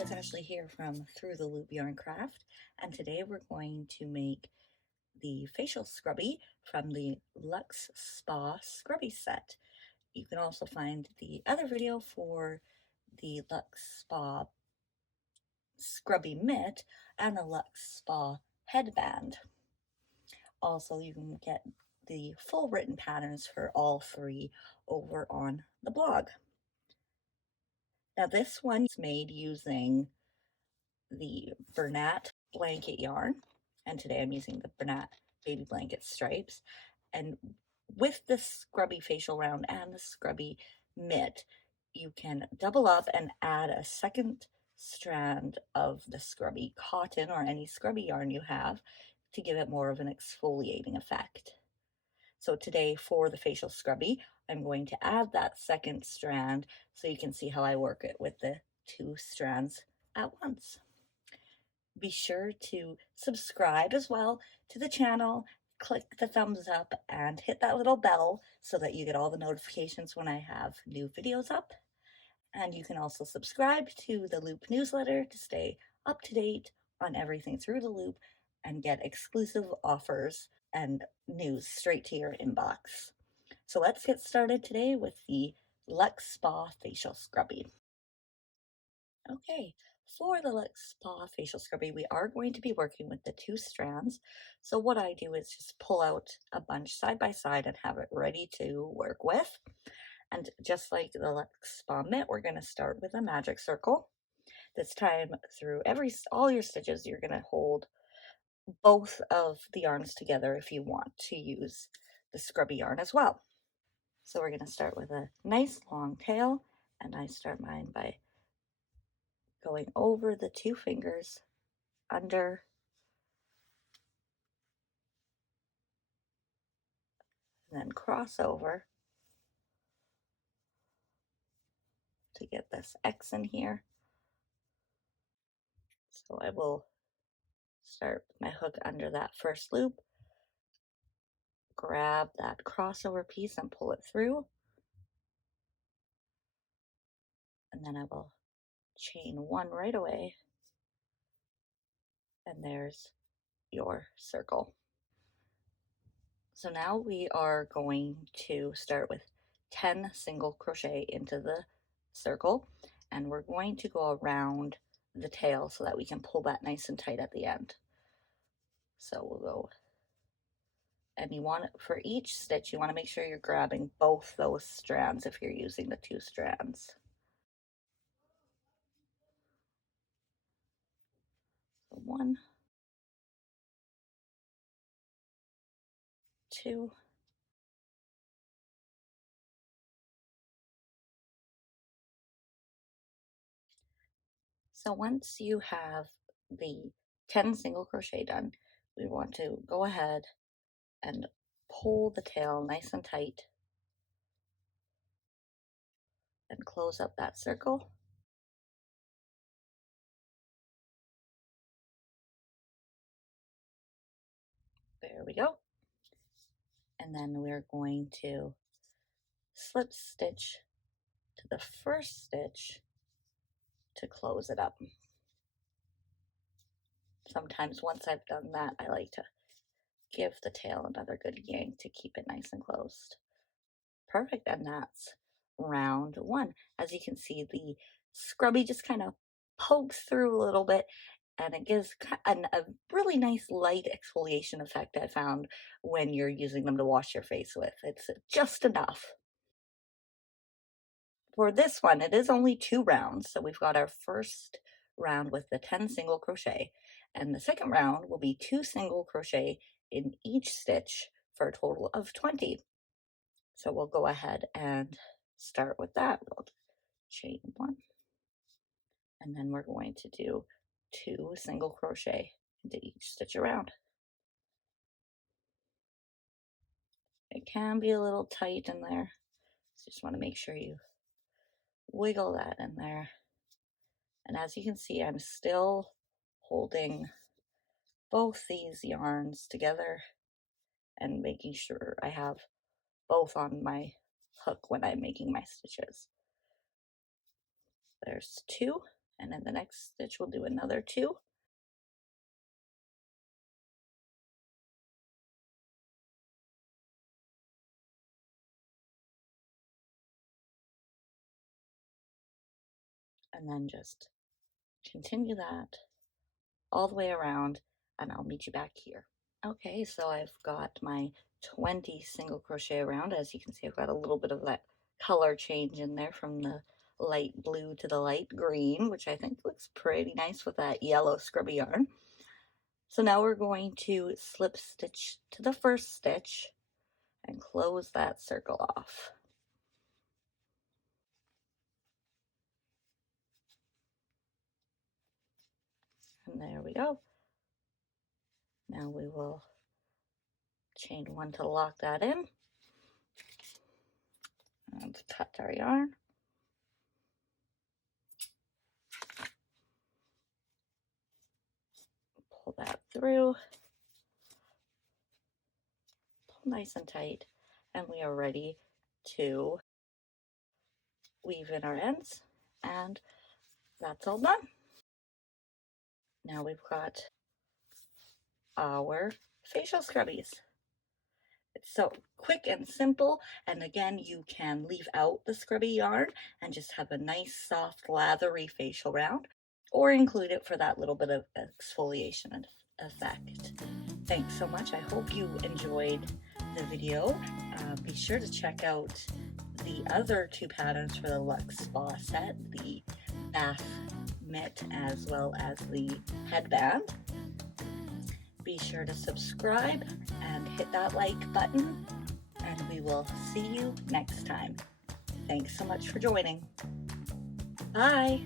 it's Ashley here from Through the Loop Yarn Craft, and today we're going to make the facial scrubby from the Luxe Spa Scrubby set. You can also find the other video for the Luxe Spa Scrubby mitt and the Luxe Spa headband. Also, you can get the full written patterns for all three over on the blog. Now this one is made using the Bernat blanket yarn, and today I'm using the Bernat baby blanket stripes. And with the scrubby facial round and the scrubby mitt, you can double up and add a second strand of the scrubby cotton or any scrubby yarn you have to give it more of an exfoliating effect. So today for the facial scrubby, I'm going to add that second strand so you can see how I work it with the two strands at once. Be sure to subscribe as well to the channel, click the thumbs up, and hit that little bell so that you get all the notifications when I have new videos up. And you can also subscribe to the Loop newsletter to stay up to date on everything through the Loop and get exclusive offers and news straight to your inbox. So let's get started today with the Luxe Spa Facial Scrubby. Okay, for the Luxe Spa Facial Scrubby, we are going to be working with the two strands. So what I do is just pull out a bunch side by side and have it ready to work with. And just like the Luxe Spa mitt, we're going to start with a magic circle. This time through all your stitches, you're going to hold both of the yarns together if you want to use the scrubby yarn as well. So we're going to start with a nice long tail, and I start mine by going over the two fingers, under, and then cross over to get this X in here. So I will start my hook under that first loop, grab that crossover piece and pull it through, and then I will chain one right away, and there's your circle. So now we are going to start with 10 single crochet into the circle, and we're going to go around the tail so that we can pull that nice and tight at the end. So we'll go, and you want, for each stitch, you want to make sure you're grabbing both those strands if you're using the two strands. So 1, 2, so once you have the 10 single crochet done, we want to go ahead and pull the tail nice and tight and close up that circle. There we go. And then we're going to slip stitch to the first stitch to close it up. Sometimes once I've done that, I like to give the tail another good yank to keep it nice and closed. Perfect, and that's round 1. As you can see, the scrubby just kind of pokes through a little bit, and it gives a really nice light exfoliation effect I found when you're using them to wash your face with. It's just enough. For this one, it is only 2 rounds, so we've got our first round with the 10 single crochet, and the second round will be 2 single crochet in each stitch for a total of 20. So we'll go ahead and start with that. We'll chain 1, and then we're going to do 2 single crochet into each stitch around. It can be a little tight in there, so just want to make sure you wiggle that in there. And as you can see, I'm still holding both these yarns together and making sure I have both on my hook when I'm making my stitches. There's 2, And in the next stitch, we'll do another 2. And then just continue that all the way around, and I'll meet you back here. Okay, so I've got my 20 single crochet around. As you can see, I've got a little bit of that color change in there from the light blue to the light green, which I think looks pretty nice with that yellow scrubby yarn. So now we're going to slip stitch to the first stitch and close that circle off. And there we go. Now we will chain 1 to lock that in and cut our yarn. Pull that through, pull nice and tight, and we are ready to weave in our ends, and that's all done. Now we've got our facial scrubbies. It's so quick and simple, and again, you can leave out the scrubby yarn and just have a nice soft lathery facial round, or include it for that little bit of exfoliation effect. Thanks so much. I hope you enjoyed the video. Be sure to check out the other 2 patterns for the Luxe Spa set, the bath mitt as well as the headband. Be sure to subscribe and hit that like button, and we will see you next time. Thanks so much for joining. Bye.